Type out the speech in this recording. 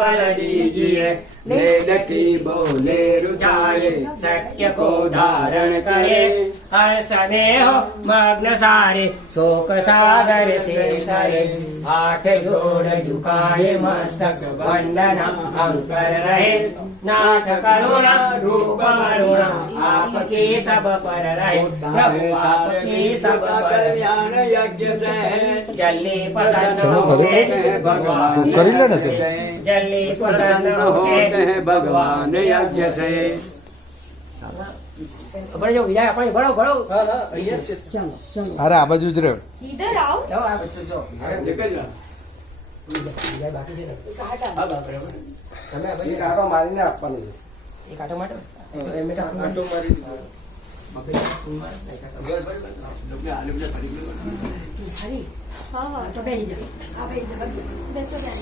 पर दीजिए। वेद की बोले रुझाए सत्य को धारण करे। हर स्नेह मग्न सारे शोक सागर से करे। हाथ जोड़ झुकाए मस्तक वंदना हम कर रहे। नाथ करुणा रूप मरुणा आपकी सब पर रहे। प्रभु आपकी सब कल्याण यज्ञ से जल्दी प्रसन्न होते भगवान जल्दी प्रसन्न होते भगवान यज्ञ से। बढ़ जाओ विजय अपने बढ़ो बढ़ो। अरे आ बाजू ज रहो। इधर आओ। जाओ आप निकल जा વિજય બાકી છે ને હા બાપરે તમે આ બધી કાટો મારીને આપવાનું છે એ કાટો માટે એમ કાટો મારી બાપરે ફૂલ માર બોલ બોલ લોકો આલે બધા ફરી ગયો હા હા તો બેસી જા આ બેસી જા બેસો જા